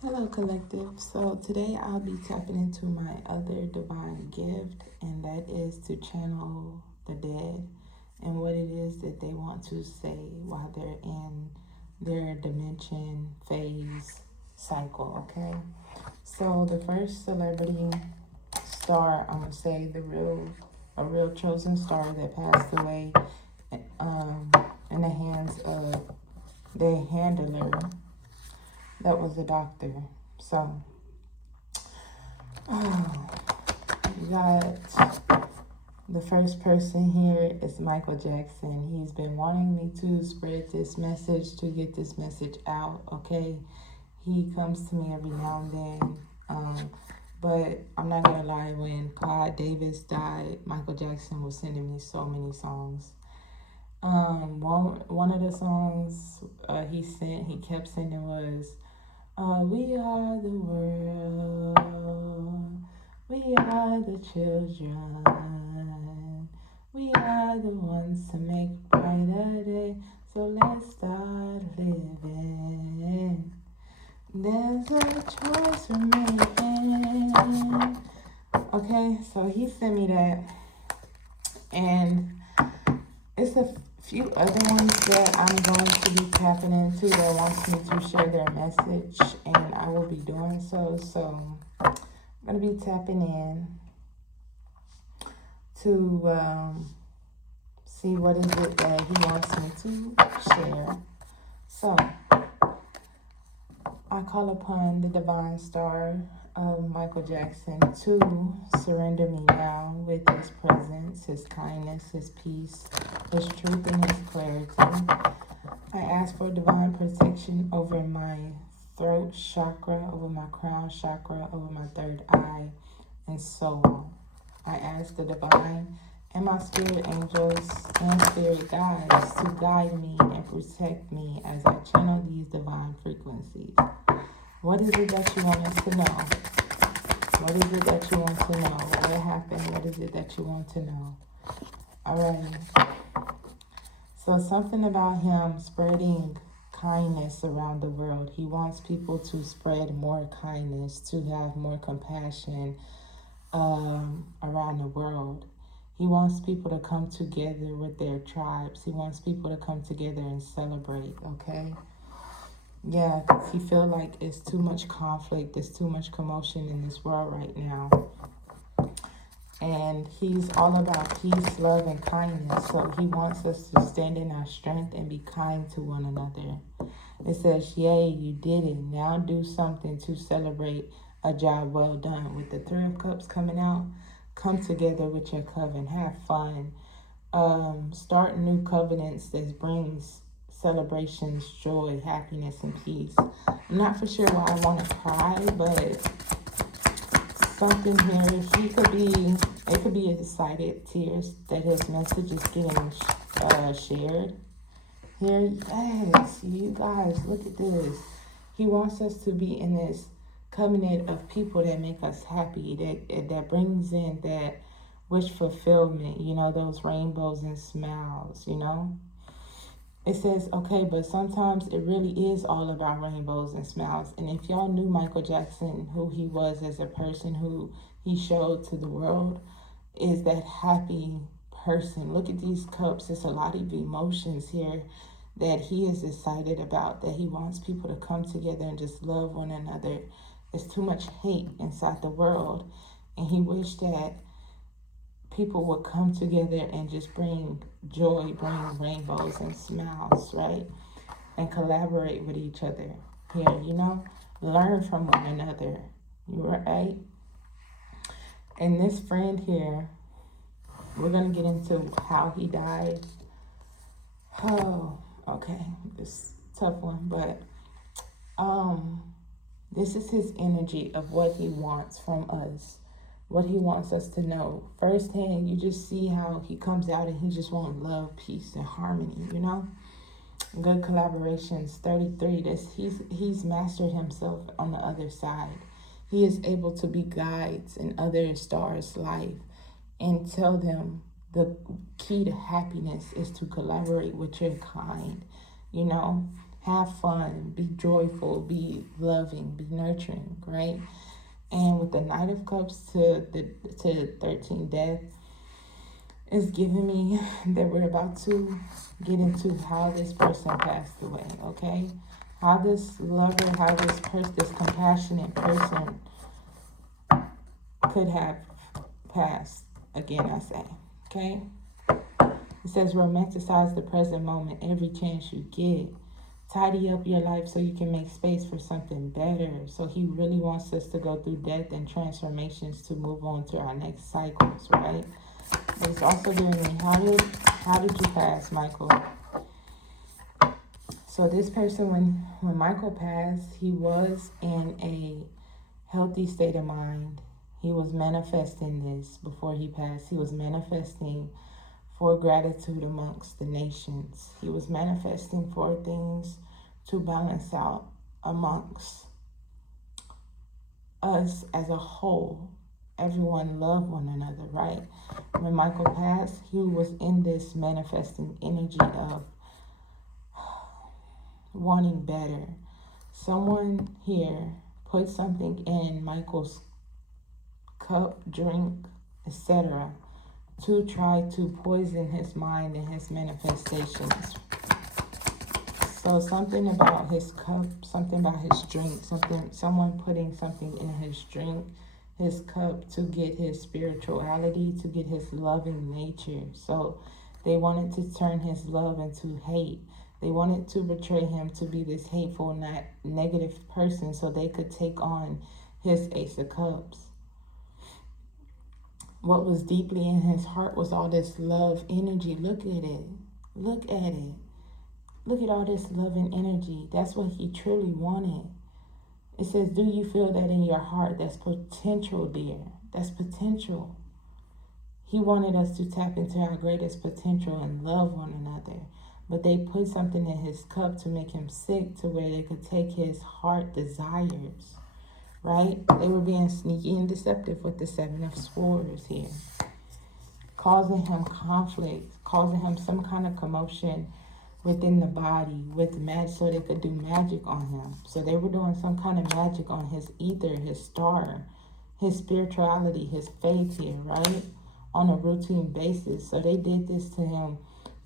Hello, collective. So today I'll be tapping into my other divine gift, and that is to channel the dead and what it is that they want to say while they're in their dimension, phase, cycle. Okay. So the first celebrity star, I'm gonna say a real chosen star that passed away, um, in the hands of their handler. That was a doctor. So. Oh, you got the first person here is Michael Jackson. He's been wanting me to spread this message, to get this message out, okay? He comes to me every now and then. But I'm not gonna lie, when Clive Davis died, Michael Jackson was sending me so many songs. One of the songs he kept sending was "We Are the World, we are the children, we are the ones to make a brighter day. So let's start living. There's a choice we're making." Okay, so he sent me that, and it's a few other ones that I'm going to be tapping into that wants me to share their message, and I will be doing so. So I'm going to be tapping in to see what is it that he wants me to share. So I call upon the divine star of Michael Jackson to surrender me now with his presence, his kindness, his peace, his truth, and his clarity. I ask for divine protection over my throat chakra, over my crown chakra, over my third eye, and so on. I ask the divine and my spirit angels and spirit guides to guide me and protect me as I channel these divine frequencies. What is it that you want us to know? What is it that you want to know? What happened? What is it that you want to know? Alrighty. So something about him spreading kindness around the world. He wants people to spread more kindness, to have more compassion around the world. He wants people to come together with their tribes. He wants people to come together and celebrate, okay? Yeah, because he feel like it's too much conflict, there's too much commotion in this world right now. And he's all about peace, love, and kindness. So he wants us to stand in our strength and be kind to one another. It says, "Yay, you did it. Now do something to celebrate a job well done." With the Three of Cups coming out, come together with your coven. Have fun. Start new covenants that brings celebrations, joy, happiness, and peace. I'm not for sure why I want to cry, but something here, it could be excited tears that his message is getting shared here. Yes, you guys, look at this. He wants us to be in this covenant of people that make us happy, that brings in that wish fulfillment, those rainbows and smiles. It says, okay, but sometimes it really is all about rainbows and smiles. And if y'all knew Michael Jackson, who he was as a person, who he showed to the world, is that happy person. Look at these cups. There's a lot of emotions here that he is excited about, that he wants people to come together and just love one another. There's too much hate inside the world. And he wished that people would come together and just bring joy, bring rainbows and smiles, right? And collaborate with each other here, learn from one another, right? And this friend here, we're going to get into how he died. Oh, okay. It's a tough one, but this is his energy of what he wants from us, what he wants us to know. Firsthand, you just see how he comes out and he just wants love, peace, and harmony. Good collaborations. 33. He's mastered himself on the other side. He is able to be guides in other stars' life and tell them the key to happiness is to collaborate with your kind. You know, have fun, be joyful, be loving, be nurturing, right? And with the Knight of Cups to 13 death, is giving me that we're about to get into how this person passed away, okay? How this lover, how this compassionate person could have passed, again I say, okay? It says romanticize the present moment every chance you get. Tidy up your life so you can make space for something better. So he really wants us to go through death and transformations to move on to our next cycles, right? But it's also giving me, how did you pass, Michael? So this person, when Michael passed, he was in a healthy state of mind. He was manifesting this before he passed. He was manifesting for gratitude amongst the nations. He was manifesting for things to balance out amongst us as a whole. Everyone loved one another, right? When Michael passed, he was in this manifesting energy of wanting better. Someone here put something in Michael's cup, drink, etc., to try to poison his mind and his manifestations. So something about his cup, something about his drink, someone putting something in his drink, his cup, to get his spirituality, to get his loving nature. So they wanted to turn his love into hate. They wanted to betray him to be this hateful, not negative person, so they could take on his Ace of Cups. What was deeply in his heart was all this love energy. Look at it. Look at it. Look at all this love and energy. That's what he truly wanted. It says, do you feel that in your heart? That's potential, dear. That's potential. He wanted us to tap into our greatest potential and love one another. But they put something in his cup to make him sick, to where they could take his heart desires. Right? They were being sneaky and deceptive with the Seven of Swords here. Causing him conflict, causing him some kind of commotion within the body with magic, so they could do magic on him. So they were doing some kind of magic on his ether, his star, his spirituality, his faith here, right? On a routine basis. So they did this to him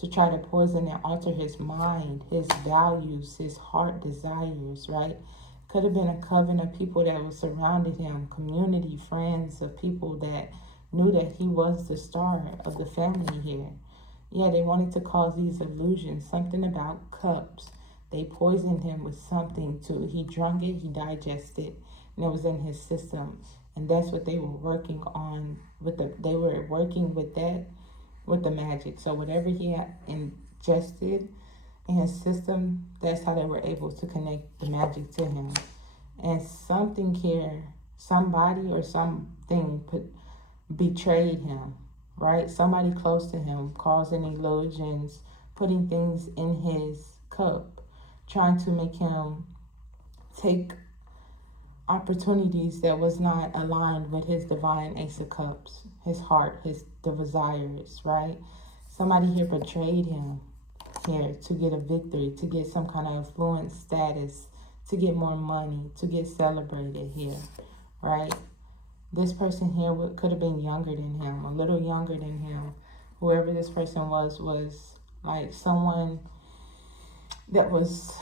to try to poison and alter his mind, his values, his heart desires, right? Could have been a coven of people that was surrounded him, community, friends, of people that knew that he was the star of the family here. Yeah, they wanted to cause these illusions, something about cups. They poisoned him with something too. He drank it, he digested, and it was in his system. And that's what they were working on they were working with that, with the magic. So whatever he had ingested in his system, that's how they were able to connect the magic to him. And something here, somebody or something betrayed him, right? Somebody close to him, causing illusions, putting things in his cup, trying to make him take opportunities that was not aligned with his divine Ace of Cups, his heart, the desires, right? Somebody here betrayed him here to get a victory, to get some kind of affluent status, to get more money, to get celebrated here, right? This person here could have been younger than him, a little younger than him. Whoever this person was like someone that was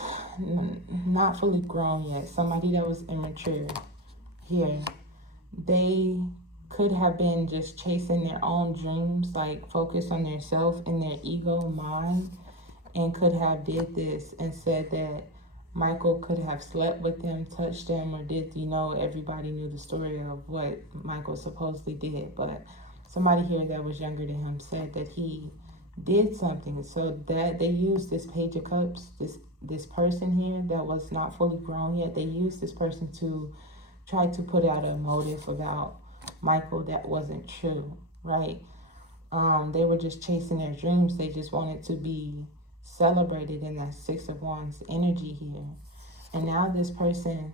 not fully grown yet, somebody that was immature here. They could have been just chasing their own dreams, like focused on their self and their ego mind, and could have did this and said that Michael could have slept with them, touched them, or did, everybody knew the story of what Michael supposedly did. But somebody here that was younger than him said that he did something. So that they used this Page of Cups, this person here that was not fully grown yet, they used this person to try to put out a motive about Michael that wasn't true, right? They were just chasing their dreams. They just wanted to be celebrated in that Six of Wands energy here. And now this person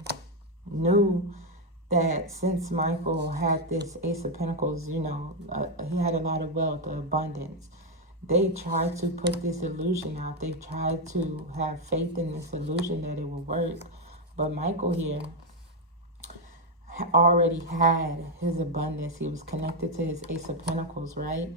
knew that since Michael had this Ace of Pentacles, he had a lot of wealth, abundance, they tried to put this illusion out. They tried to have faith in this illusion that it would work. But Michael here already had his abundance. He was connected to his Ace of Pentacles, right?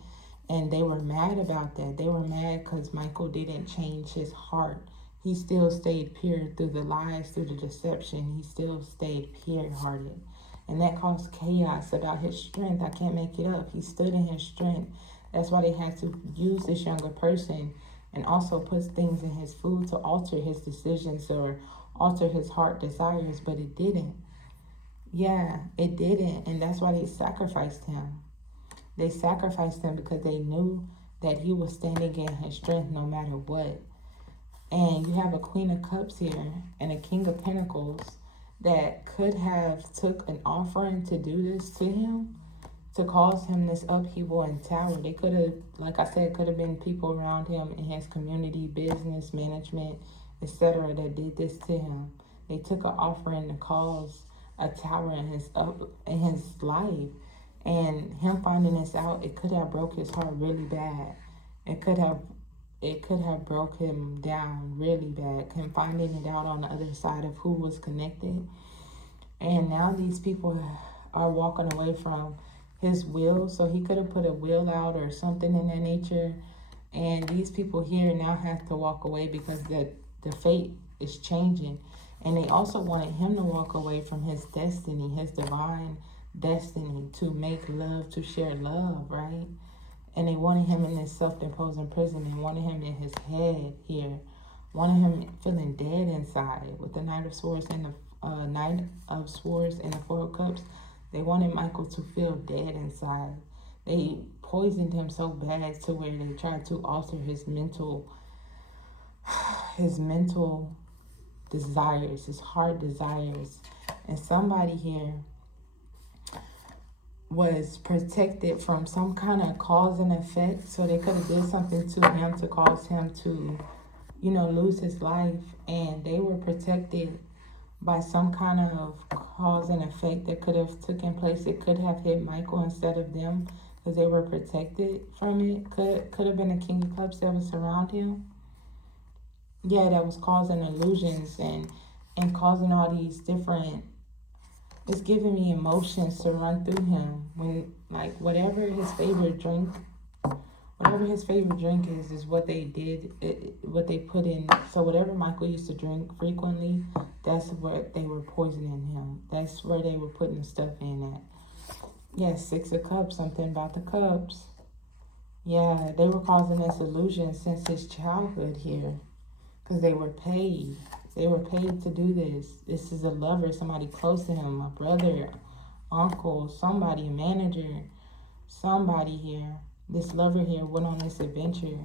And they were mad about that. They were mad because Michael didn't change his heart. He still stayed pure through the lies, through the deception. He still stayed pure-hearted. And that caused chaos about his strength. I can't make it up. He stood in his strength. That's why they had to use this younger person and also put things in his food to alter his decisions or alter his heart desires, but it didn't. Yeah, it didn't. And that's why they sacrificed him. They sacrificed him because they knew that he was standing in his strength no matter what. And you have a Queen of Cups here and a King of Pentacles that could have took an offering to do this to him, to cause him this upheaval and tower. They could have, like I said, could have been people around him in his community, business, management, etc. that did this to him. They took an offering to cause a tower in his life. And him finding this out, it could have broke his heart really bad. It could have broke him down really bad. Him finding it out on the other side of who was connected. And now these people are walking away from his will. So he could have put a will out or something in that nature. And these people here now have to walk away because the fate is changing. And they also wanted him to walk away from his destiny, his divine destiny, to make love, to share love, right? And they wanted him in this self-imposed prison and wanted him in his head here, wanted him feeling dead inside with the Knight of Swords and the Knight of Swords and the Four of Cups. They wanted Michael to feel dead inside. They poisoned him so bad to where they tried to alter his mental desires, his heart desires. And somebody here was protected from some kind of cause and effect. So they could have did something to him to cause him to, lose his life. And they were protected by some kind of cause and effect that could have taken place. It could have hit Michael instead of them because they were protected from it. Could have been a King of Cups that was around him. Yeah, that was causing illusions and causing all these different, it's giving me emotions to run through him when, like, whatever his favorite drink is what they did, what they put in. So whatever Michael used to drink frequently, that's where they were poisoning him. That's where they were putting the stuff in at. Yeah, Six of Cups, something about the cups. Yeah, they were causing this illusion since his childhood here. Because they were paid. They were paid to do this. This is a lover, somebody close to him, a brother, uncle, somebody, a manager, somebody here. This lover here went on this adventure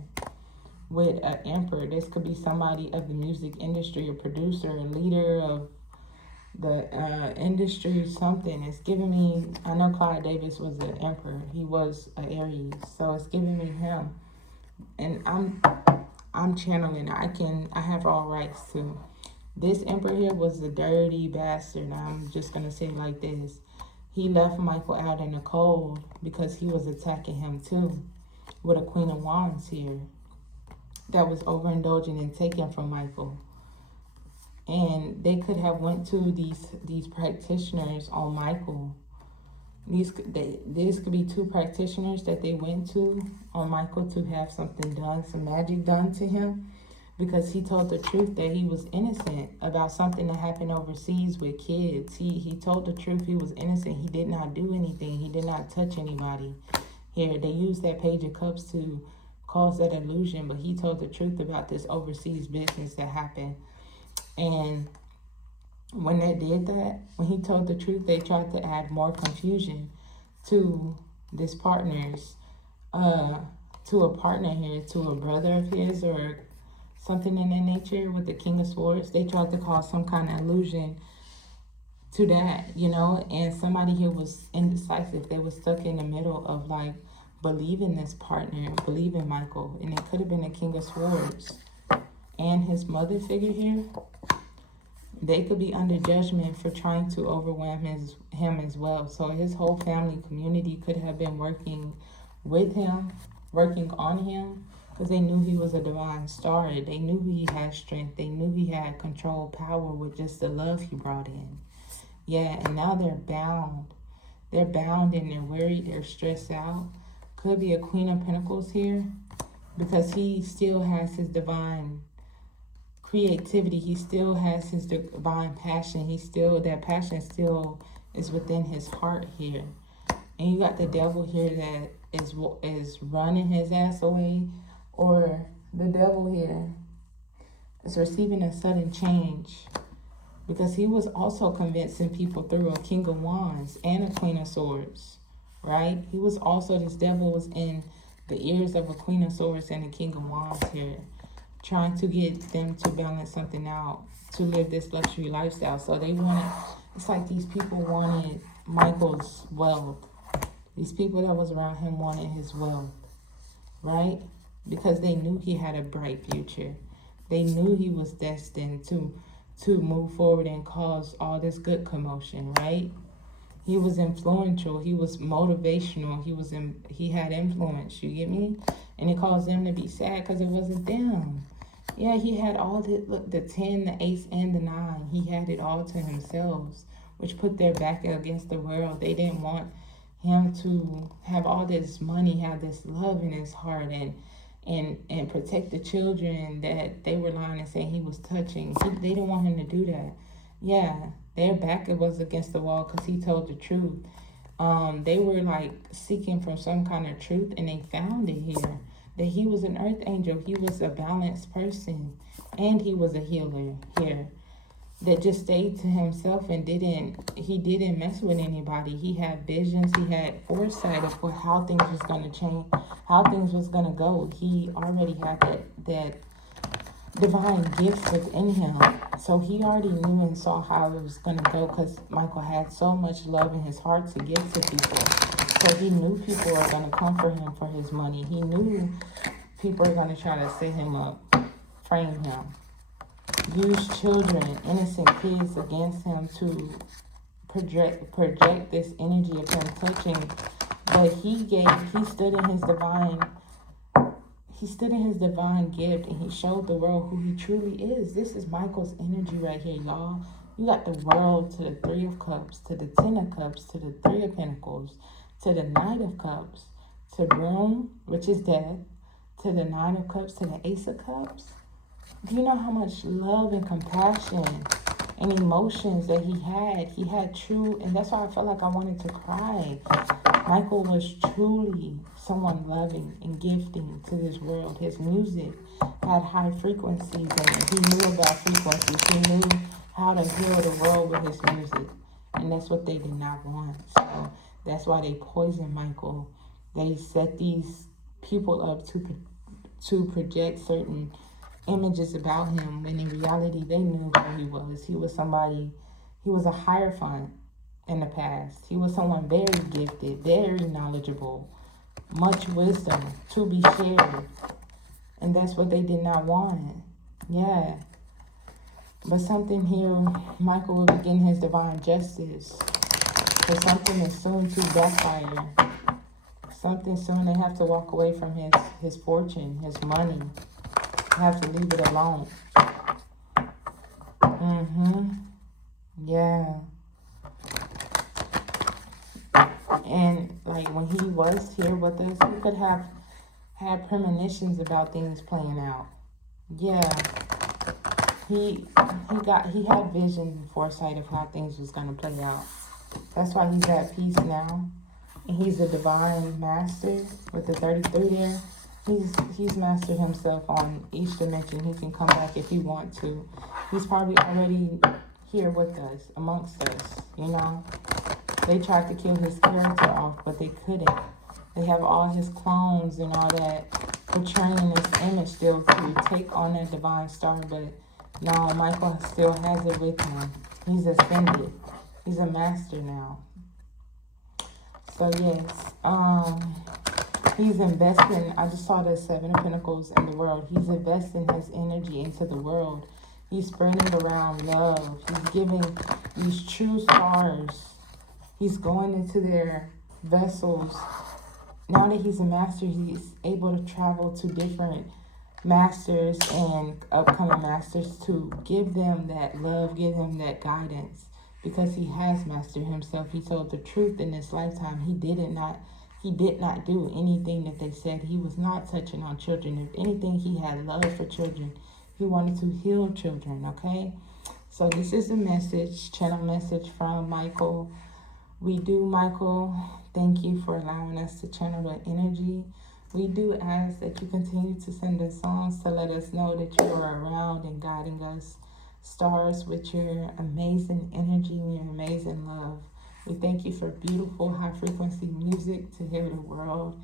with an emperor. This could be somebody of the music industry, a producer, a leader of the industry, something. It's giving me, I know Clive Davis was an emperor. He was an Aries. So it's giving me him. And I'm channeling. I have all rights to. This emperor here was a dirty bastard. I'm just going to say it like this. He left Michael out in the cold because he was attacking him too. With a Queen of Wands here that was overindulging and taking from Michael. And they could have went to these practitioners on Michael. This could be two practitioners that they went to on Michael to have something done, some magic done to him, because he told the truth that he was innocent about something that happened overseas with kids. He told the truth. He was innocent. He did not do anything. He did not touch anybody. Here, they used that Page of Cups to cause that illusion, but he told the truth about this overseas business that happened. And when they did that, when he told the truth, they tried to add more confusion to this partner's, to a partner here, to a brother of his or something in that nature with the King of Swords. They tried to cause some kind of illusion to that, and somebody here was indecisive. They were stuck in the middle of like believing this partner, believing Michael, and it could have been a King of Swords and his mother figure here. They could be under judgment for trying to overwhelm him as well. So his whole family community could have been working with him, working on him because they knew he was a divine star. They knew he had strength. They knew he had control, power with just the love he brought in. Yeah, and now they're bound. They're bound and they're worried. They're stressed out. Could be a Queen of Pentacles here, because he still has his divine creativity. He still has his divine passion. That passion still is within his heart here. And you got the devil here that is running his ass away, or the devil here is receiving a sudden change, because he was also convincing people through a King of Wands and a Queen of Swords, right? He was also, this devil was in the ears of a Queen of Swords and a King of Wands here, trying to get them to balance something out, to live this luxury lifestyle. So they wanted, it's like these people wanted Michael's wealth. These people that was around him wanted his wealth, right? Because they knew he had a bright future. They knew he was destined to move forward and cause all this good commotion, right? He was influential. He was motivational. He had influence, you get me? And it caused them to be sad because it wasn't them. Yeah, he had all the, look, the 10, the ace, and the 9. He had it all to himself, which put their back against the world. They didn't want him to have all this money, have this love in his heart, and protect the children that they were lying and saying he was touching. They didn't want him to do that. Yeah, their back was against the wall because he told the truth. They were like seeking for some kind of truth, and they found it here. That he was an earth angel. He was a balanced person, and he was a healer here. That just stayed to himself and he didn't mess with anybody. He had visions, he had foresight of how things was going to change, how things was going to go. He already had that divine gift within him. So he already knew and saw how it was going to go, because Michael had so much love in his heart to give to people. So he knew people were going to come for him for his money. He knew people were going to try to set him up, frame him, use children, innocent kids against him to project this energy of him touching. But he stood in his divine gift, and he showed the world who he truly is. This is Michael's energy right here, y'all. You got the world to the 3 of Cups, to the 10 of Cups, to the 3 of Pentacles, to the Knight of Cups, to Groom, which is death, to the 9 of Cups, to the Ace of Cups. Do you know how much love and compassion and emotions that he had? He had true, and that's why I felt like I wanted to cry. Michael was truly someone loving and gifting to this world. His music had high frequencies in it. He knew about frequencies. He knew how to heal the world with his music. And that's what they did not want. So that's why they poisoned Michael. They set these people up to project certain images about him, when in reality they knew who he was. He was a Hierophant in the past. He was someone very gifted, very knowledgeable, much wisdom to be shared. And that's what they did not want. Yeah. But something here, Michael will begin his divine justice. For something is soon to backfire. Something soon, they have to walk away from his fortune, his money. Have to leave it alone. Yeah. And like when he was here with us, he could have had premonitions about things playing out. Yeah. He had vision and foresight of how things was gonna play out. That's why he's at peace now. And he's a divine master with the 33 there. He's mastered himself on each dimension. He can come back if he wants to. He's probably already here with us, amongst us, you know. They tried to kill his character off, but they couldn't. They have all his clones and all that portraying this image still to take on that divine star, but no, Michael still has it with him. He's ascended. He's a master now. So yes, he's investing. I just saw the 7 of Pentacles in the world. He's investing his energy into the world. He's spreading around love. He's giving these true stars. He's going into their vessels now that he's a master, he's able to travel to different masters and upcoming masters to give them that love, give them that guidance, because he has mastered himself. He told the truth in this lifetime. He did not do anything that they said. He was not touching on children. If anything, he had love for children. He wanted to heal children, okay? So this is the message, channel message from Michael. We do, Michael, thank you for allowing us to channel the energy. We do ask that you continue to send us songs to let us know that you are around and guiding us, stars, with your amazing energy and your amazing love. We thank you for beautiful high frequency music to hear the world.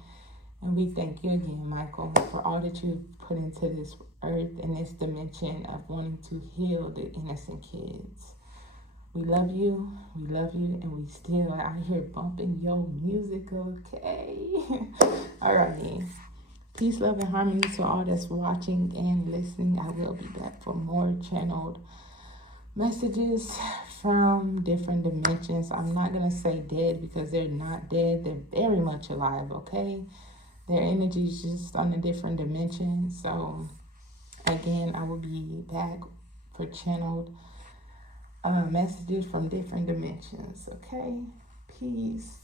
And we thank you again, Michael, for all that you've put into this earth and this dimension of wanting to heal the innocent kids. We love you, and we still out here bumping your music, okay? Alrighty. Peace, love, and harmony to all that's watching and listening. I will be back for more channeled messages from different dimensions. I'm not going to say dead because they're not dead. They're very much alive, okay? Their energy is just on a different dimension. So, again, I will be back for channeled messages from different dimensions, okay? Peace.